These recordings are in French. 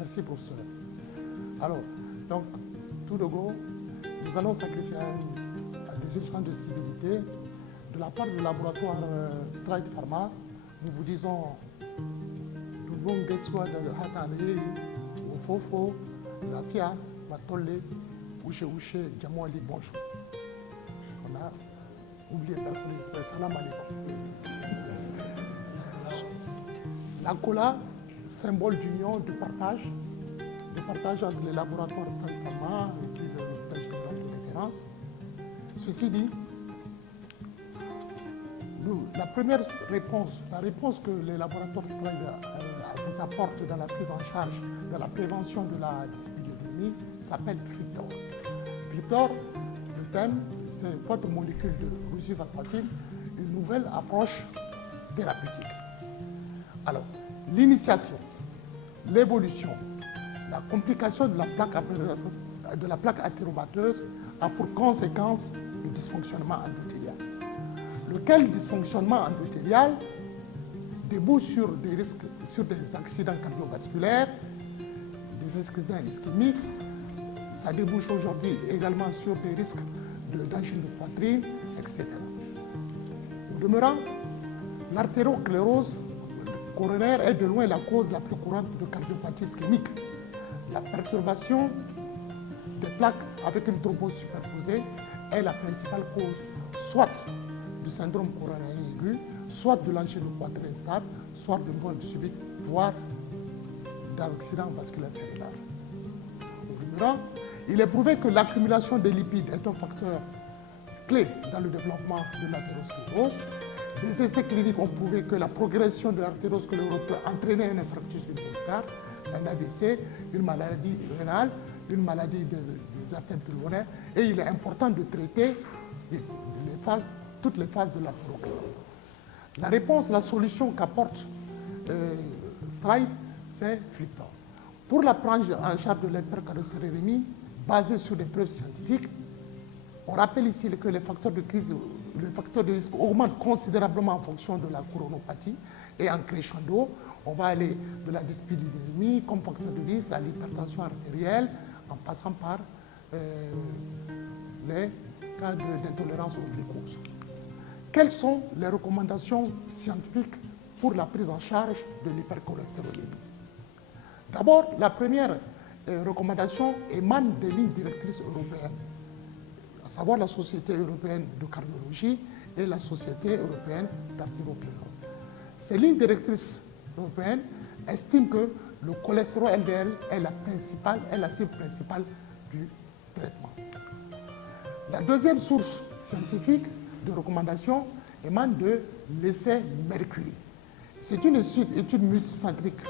Merci, professeur. Alors, donc, tout de go, nous allons sacrifier à des échanges de civilité. De la part du laboratoire Stride Pharma, nous vous disons Dubon Getswa de Hatane, Ofofo, Lafia, Matole, Ouche Ouche, Djamouali, bonjour. On a oublié personne d'espèce. Salam alaikum. La cola, symbole d'union, de partage entre les laboratoires Stride Pharma et puis le l'hôpital général de référence. Ceci dit, la première réponse, la réponse que les laboratoires Stride vous apportent dans la prise en charge de la prévention de la dyslipidémie s'appelle Fliptor. Fliptor, le thème, c'est votre molécule de rosuvastatine, une nouvelle approche thérapeutique. Alors, l'initiation, l'évolution, la complication de la plaque athéromateuse a pour conséquence le dysfonctionnement endothélial. Lequel dysfonctionnement endothélial débouche sur des risques, sur des accidents cardiovasculaires, des accidents ischémiques. Ça débouche aujourd'hui également sur des risques d'angine de poitrine, etc. Au demeurant, l'artérosclérose coronaire est de loin la cause la plus courante de cardiopathie ischémique. La perturbation des plaques avec une thrombose superposée est la principale cause, soit du syndrome coronaire aigu, soit de l'angine de poitrine stable, soit de mort subite, voire d'accident vasculaire cérébral. Au demeurant, il est prouvé que l'accumulation des lipides est un facteur clé dans le développement de l'athérosclérose. Des essais cliniques ont prouvé que la progression de l'athérosclérose peut entraîner un infarctus du myocarde, un AVC, une maladie rénale, une maladie des artères pulmonaires, et il est important de traiter toutes les phases de l'athérosclérose. La réponse, la solution qu'apporte Stride, c'est Fliptor. Pour la prise en charge de l'hypercholestérolémie, basée sur des preuves scientifiques, on rappelle ici que les facteurs de risque augmentent considérablement en fonction de la coronopathie et en crescendo, on va aller de la dyslipidémie comme facteur de risque à l'hypertension artérielle en passant par les cas d'intolérance au glucose. Quelles sont les recommandations scientifiques pour la prise en charge de l'hypercholestérolémie? D'abord, la première recommandation émane des lignes directrices européennes, à savoir la Société européenne de cardiologie et la Société européenne d'artérosclérose. Ces lignes directrices européennes estiment que le cholestérol LDL est la cible principale du traitement. La deuxième source scientifique de recommandation émane de l'essai Mercury. C'est une étude multicentrique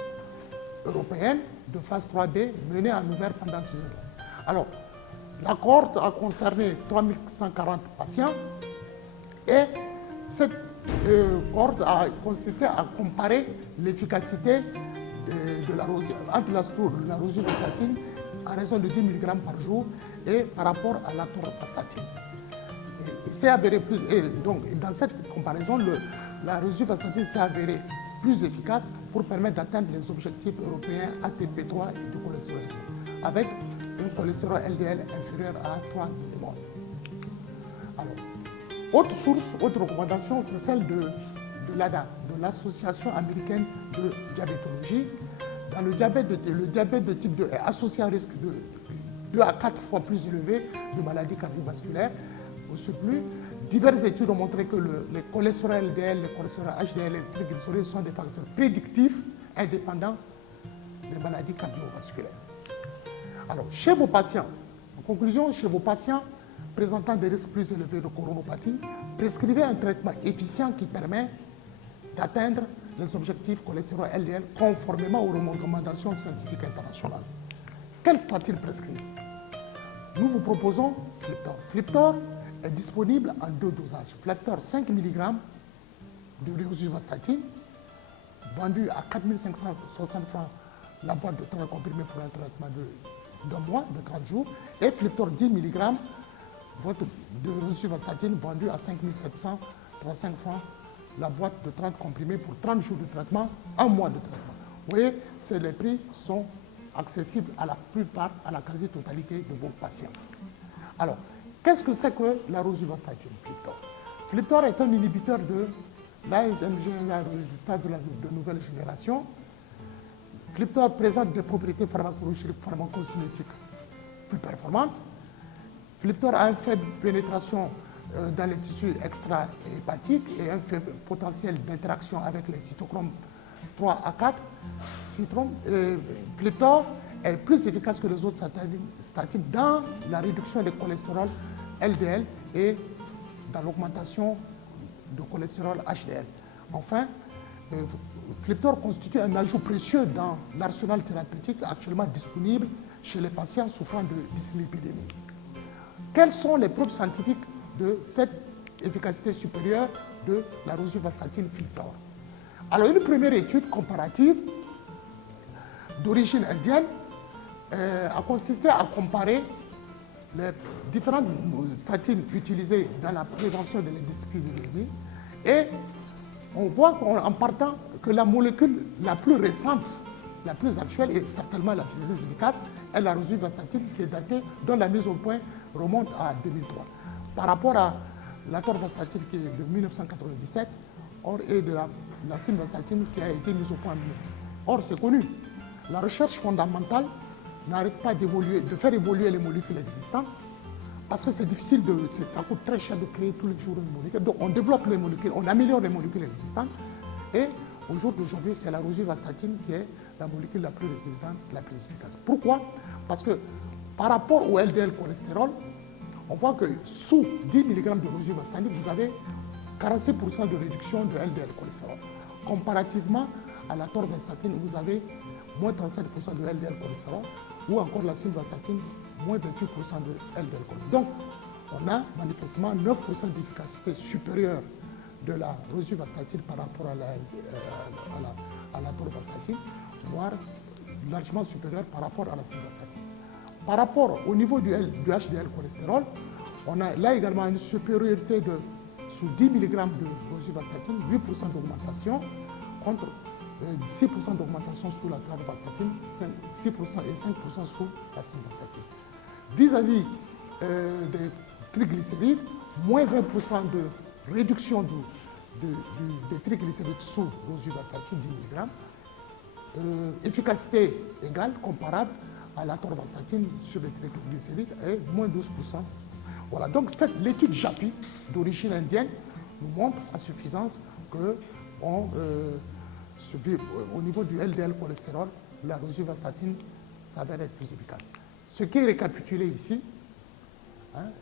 européenne de phase 3B menée en ouvert pendant 6 ans. Alors, la cohorte a concerné 3140 patients et cette cohorte a consisté à comparer l'efficacité entre la rosuvastatine en raison de 10 mg par jour et par rapport à la torvastatine. Donc, dans cette comparaison, la rosuvastatine s'est avérée plus efficace pour permettre d'atteindre les objectifs européens ATP3 et de cholestérol, avec un cholestérol LDL inférieur à 3 mmol. Alors, autre recommandation, c'est celle de l'ADA, de l'Association américaine de diabétologie. Dans le diabète de type 2 est associé à un risque de 2 à 4 fois plus élevé de maladies cardiovasculaires. Au surplus, diverses études ont montré que les cholestérol LDL, les cholestérol HDL et les triglycérides sont des facteurs prédictifs indépendants des maladies cardiovasculaires. Alors, chez vos patients, en conclusion, chez vos patients présentant des risques plus élevés de coronopathie, prescrivez un traitement efficient qui permet d'atteindre les objectifs cholestérol LDL conformément aux recommandations scientifiques internationales. Quelle statine prescrire? Nous vous proposons Fliptor. Fliptor est disponible en 2 dosages. Fliptor 5 mg de rosuvastatine, vendu à 4 560 francs la boîte de 30 comprimés pour un traitement d'un mois, de 30 jours, et Fliptor 10 mg de rosuvastatine vendu à 5 735 francs la boîte de 30 comprimés pour 30 jours de traitement, un mois de traitement. Vous voyez, les prix sont accessible à la plupart, à la quasi-totalité de vos patients. Alors, qu'est-ce que c'est que la rosuvastatine, Fliptor? Fliptor est un inhibiteur de l'ASMG, résultat de nouvelle génération. Fliptor présente des propriétés pharmacologiques, pharmacocinétiques plus performantes. Fliptor a une faible pénétration dans les tissus extra-hépatiques et un faible potentiel d'interaction avec les cytochromes 3 à 4. Fliptor est plus efficace que les autres statines dans la réduction du cholestérol LDL et dans l'augmentation du cholestérol HDL. Enfin, Fliptor constitue un ajout précieux dans l'arsenal thérapeutique actuellement disponible chez les patients souffrant de dyslipidémie. Quelles sont les preuves scientifiques de cette efficacité supérieure de la rosuvastatine Fliptor? Alors, une première étude comparative d'origine indienne a consisté à comparer les différentes statines utilisées dans la prévention de la dyslipidémie et on voit en partant que la molécule la plus récente, la plus actuelle et certainement la plus efficace est la rosuvastatine qui est datée, dont la mise au point remonte à 2003. Par rapport à l'atorvastatine qui est de 1997 et de la simvastatine qui a été mise au point en 2000. Or, c'est connu. La recherche fondamentale n'arrête pas de faire évoluer les molécules existantes parce que c'est difficile, ça coûte très cher de créer tous les jours une molécule. Donc on développe les molécules, on améliore les molécules existantes et au jour d'aujourd'hui, c'est la rosuvastatine qui est la molécule la plus résistante, la plus efficace. Pourquoi? Parce que par rapport au LDL cholestérol, on voit que sous 10 mg de rosuvastatine, vous avez 46% de réduction de LDL cholestérol. Comparativement à la torvastatine, vous avez moins 37% de LDL cholestérol, ou encore la simvastatine, moins 28% de LDL cholestérol. Donc, on a manifestement 9% d'efficacité supérieure de la rosuvastatine par rapport à la torvastatine, voire largement supérieure par rapport à la simvastatine. Par rapport au niveau du HDL cholestérol, on a là également une supériorité de sous 10 mg de rosuvastatine, 8% d'augmentation contre 6% d'augmentation sous la torvastatine, 6% et 5% sous la simvastatine. Vis-à-vis des triglycérides, moins 20% de réduction des triglycérides sous rosuvastatine 10 mg, efficacité égale, comparable à la torvastatine sur les triglycérides et moins 12%. Voilà, donc l'étude JAPI d'origine indienne nous montre à suffisance que au niveau du LDL cholestérol, la rosuvastatine s'avère être plus efficace. Ce qui est récapitulé ici,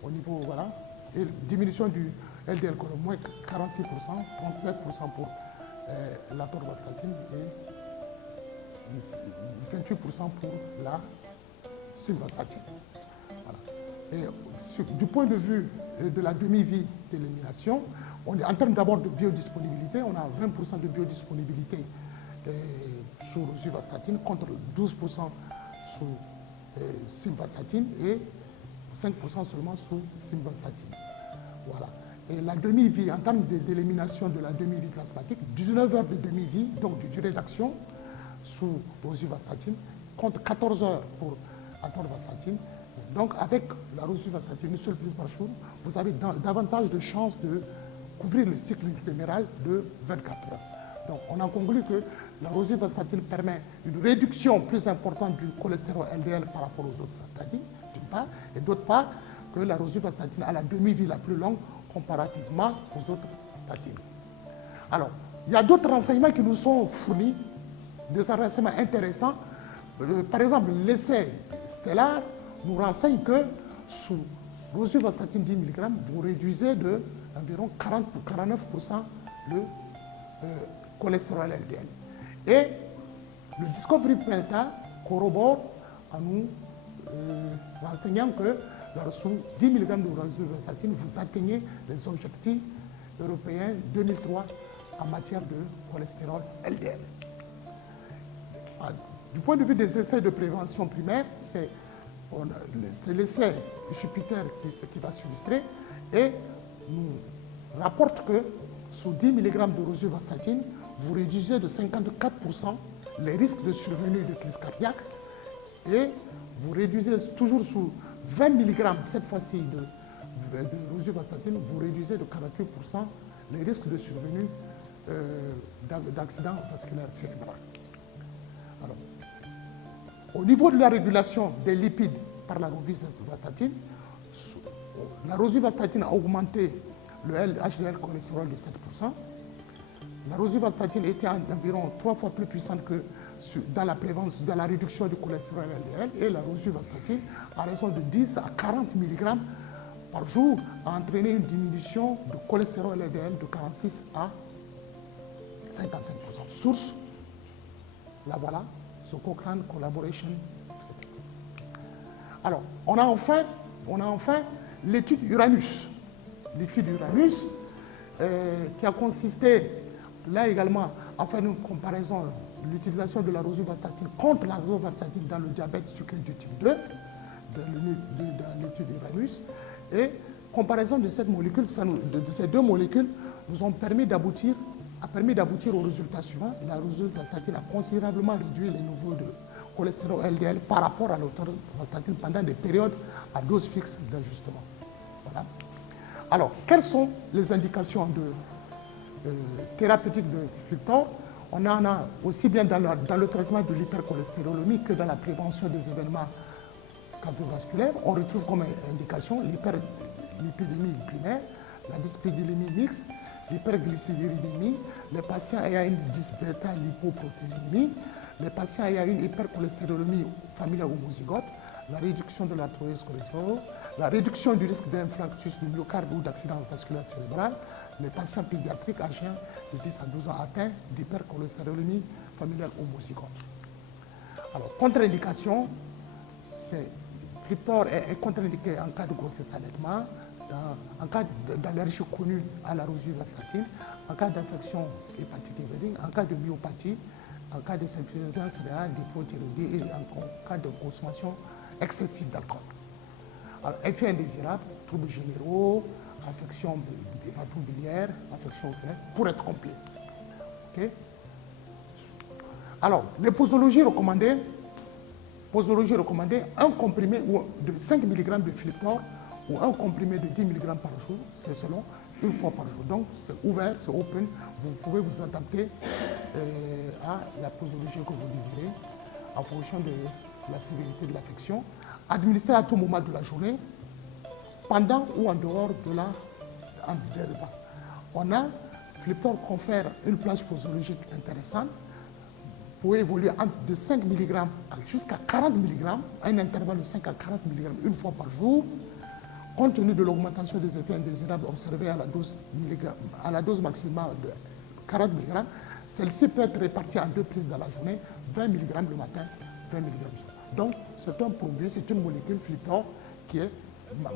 au niveau, voilà, et diminution du LDL cholestérol, moins 46%, 37% pour la torvastatine et 28% pour la simvastatine. Voilà. Et du point de vue de la demi-vie d'élimination, en termes d'abord de biodisponibilité, on a 20% de biodisponibilité sous rosuvastatine contre 12% sous simvastatine et 5% seulement sous simvastatine. Voilà. Et la demi-vie, en termes d'élimination de la demi-vie plasmatique, 19 heures de demi-vie, donc de durée d'action sous rosuvastatine, contre 14 heures pour atorvastatine. Donc, avec la rosuvastatine, une seule prise par jour, vous avez davantage de chances de couvrir le cycle éphéméral de 24 heures. Donc, on a conclu que la rosuvastatine permet une réduction plus importante du cholestérol LDL par rapport aux autres statines, d'une part, et d'autre part, que la rosuvastatine a la demi-vie la plus longue comparativement aux autres statines. Alors, il y a d'autres renseignements qui nous sont fournis, des renseignements intéressants. Par exemple, l'essai Stellar nous renseigne que sous rosuvastatine 10 mg, vous réduisez de environ 40 ou 49% le cholestérol LDL. Et le Discovery Penta corrobore en nous renseignant que sous 10 mg de rosuvastatine, vous atteignez les objectifs européens 2003 en matière de cholestérol LDL. Du point de vue des essais de prévention primaire, c'est l'essai Jupiter qui va s'illustrer et nous rapporte que sous 10 mg de rosuvastatine, vous réduisez de 54% les risques de survenue de crise cardiaque et vous réduisez toujours sous 20 mg, cette fois-ci de rosuvastatine, vous réduisez de 48% les risques de survenue d'accident vasculaire cérébral. Alors, au niveau de la régulation des lipides par la rosuvastatine, la rosuvastatine a augmenté le HDL cholestérol de 7%. La rosuvastatine était environ 3 fois plus puissante que dans la prévention, dans la réduction du cholestérol LDL, et la rosuvastatine, à raison de 10 à 40 mg par jour, a entraîné une diminution du cholestérol LDL de 46 à 55%. Source, la voilà, The Cochrane Collaboration, etc. Alors, on a enfin l'étude Uranus. L'étude Uranus qui a consisté, là également, à faire une comparaison de l'utilisation de la rosuvastatine contre la rosuvastatine dans le diabète sucré du type 2, dans l'étude Uranus. Et comparaison de cette molécule, de ces deux molécules, nous ont permis d'aboutir aux résultats suivants. La rosuvastatine a considérablement réduit les niveaux de cholestérol LDL par rapport à l'autorvastatine pendant des périodes à dose fixe d'ajustement. Voilà. Alors, quelles sont les indications thérapeutiques de Fructor? On en a aussi bien dans le traitement de l'hypercholestérolémie que dans la prévention des événements cardiovasculaires. On retrouve comme indication l'hyperlipidémie primaire, la dyslipidémie mixte, l'hyperglycéridémie, les patients ayant une dysbêta-lipoprotéinémie, les patients ayant une hypercholestérolémie familiale homozygote, la réduction de l'arthrose cholestérol, la réduction du risque d'infarctus du myocarde ou d'accident vasculaire cérébral, les patients pédiatriques âgés de 10 à 12 ans atteints d'hypercholestérolémie familiale homozygote. Alors, contre-indication, Fructor est contre-indiqué en cas de grossesse allaitement, en cas d'allergie connue à la rosuvastatine, en cas d'infection hépatique virale, en cas de myopathie, en cas de insuffisance rénale, d'hypothyroïdie et en cas de consommation excessive d'alcool. Alors, effets indésirables, troubles généraux, infection hépato-biliaire, infection oculaire, pour être complet. Okay? Alors, les posologies recommandées, un comprimé de 5 mg de Fructor ou un comprimé de 10 mg par jour, c'est selon, une fois par jour. Donc, c'est ouvert, c'est open. Vous pouvez vous adapter à la posologie que vous désirez en fonction de la sévérité de l'affection. Administré à tout moment de la journée, pendant ou en dehors des repas. On a, Fructor confère une plage posologique intéressante. Vous pouvez évoluer de 5 mg jusqu'à 40 mg, à un intervalle de 5 à 40 mg une fois par jour, compte tenu de l'augmentation des effets indésirables observés à la dose maximale de 40 mg. Celle-ci peut être répartie en 2 prises dans la journée, 20 mg le matin, 20 mg le soir. Donc, c'est un produit, c'est une molécule Fructor qui est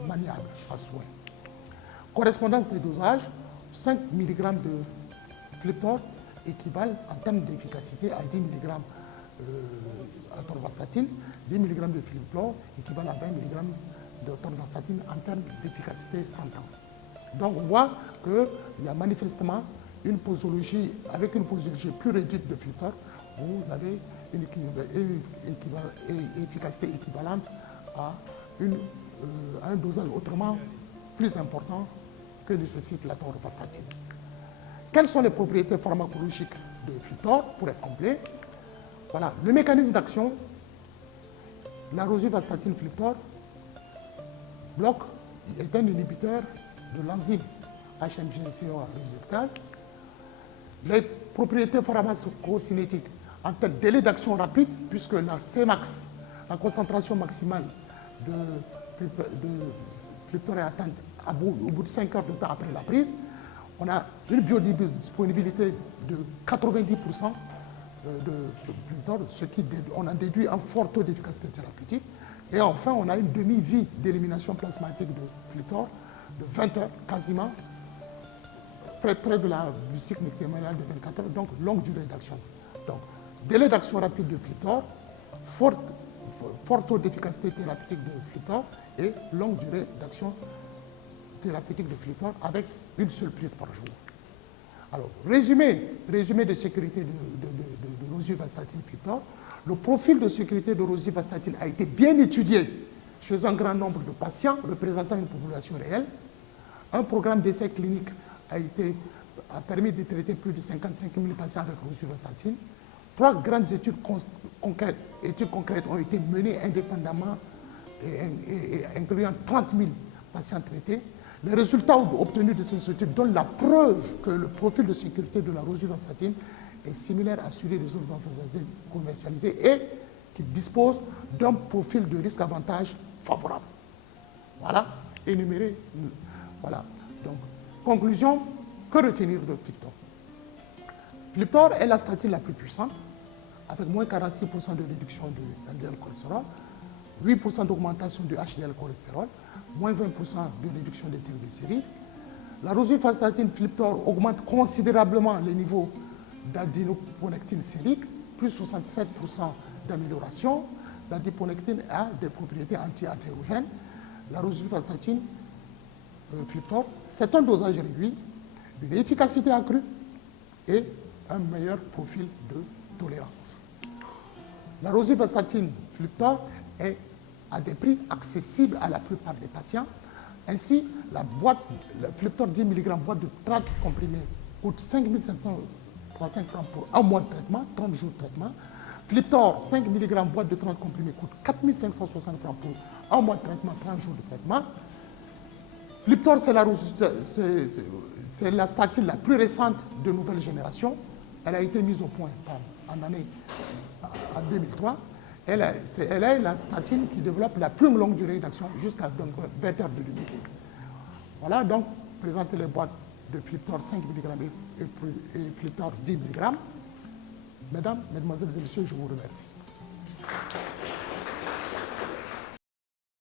maniable à souhait. Correspondance des dosages, 5 mg de Fructor équivalent en termes d'efficacité à 10 mg d'atorvastatine, 10 mg de Fructor équivalent à 20 mg d'atorvastatine en termes d'efficacité 100 ans. Donc on voit qu'il y a manifestement une posologie, avec une posologie plus réduite de Fructor, vous avez une efficacité équivalente à un dosage autrement plus important que nécessite l'atorvastatine. Quelles sont les propriétés pharmacologiques de Fructor, pour être complet? Voilà, le mécanisme d'action, la rosuvastatine Fructor est un inhibiteur de l'enzyme HMG-CoA résultase. Les propriétés pharmacocinétiques en termes de délai d'action rapide, puisque la Cmax, la concentration maximale de Fructor est atteinte au bout de 5 heures de temps après la prise. On a une biodisponibilité de 90% de Fructor, ce qui on a déduit un fort taux d'efficacité thérapeutique. Et enfin, on a une demi-vie d'élimination plasmatique de Fructor de 20 heures, quasiment, près du cycle nictémanial de 24 heures, donc longue durée d'action. Donc, délai d'action rapide de Fructor, fort taux d'efficacité thérapeutique de Fructor et longue durée d'action thérapeutique de Fructor avec une seule prise par jour. Alors, résumé de sécurité de rosuvastatine Fructor. Le profil de sécurité de rosuvastatin a été bien étudié chez un grand nombre de patients représentant une population réelle. Un programme d'essai clinique a permis de traiter plus de 55 000 patients avec rosuvastatin. 3 grandes études concrètes ont été menées indépendamment et incluant 30 000 patients traités. Les résultats obtenus de ces études donnent la preuve que le profil de sécurité de la rosuvastatin est similaire à celui des autres vancomycines commercialisés et qui dispose d'un profil de risque-avantage favorable. Voilà, énuméré. Voilà. Donc, conclusion, que retenir de Fliptor? Fliptor est la statine la plus puissante, avec moins 46% de réduction de LDL cholestérol, 8% d'augmentation du HDL cholestérol, moins 20% de réduction des triglycérides. La rosuvastatin Fliptor augmente considérablement les niveaux d'adénoponectine sérique, plus 67% d'amélioration. L'adénoponectine a des propriétés anti-athérogènes. La rosuvastatin Fliptor, c'est un dosage réduit, une efficacité accrue et un meilleur profil de tolérance. La rosuvastatin Fliptor a des prix accessibles à la plupart des patients. Ainsi, la Fliptor 10 mg boîte de 30 comprimés coûte 5 735 francs pour un mois de traitement, 30 jours de traitement. Fliptor 5 mg boîte de 30 comprimés coûte 4 560 francs pour un mois de traitement, 30 jours de traitement. Fliptor, c'est la statine la plus récente de nouvelle génération. Elle a été mise au point en 2003. Elle est la statine qui développe la plus longue durée d'action jusqu'à 20 heures de lumière. Voilà donc présenter les boîtes de Fliptor 5 mg et Fliptor 10 mg. Mesdames, Mesdemoiselles et Messieurs, je vous remercie.